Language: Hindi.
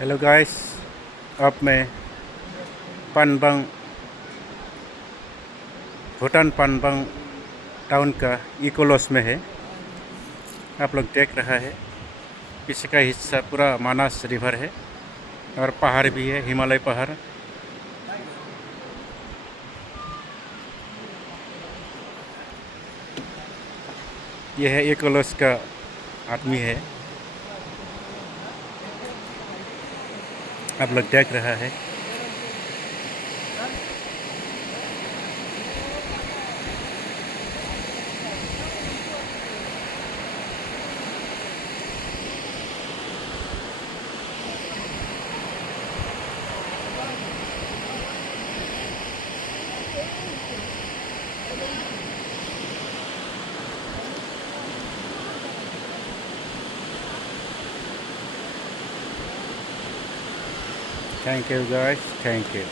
हेलो गाइस, अब मैं पानबंग भूटान पानबंग टाउन का इको लॉज में है। आप लोग देख रहा है पीछे का हिस्सा पूरा मानस रिवर है और पहाड़ भी है, हिमालय पहाड़। यह है इको लॉज का आदमी है, आप लोग देख रहा है। Thank you guys, thank you.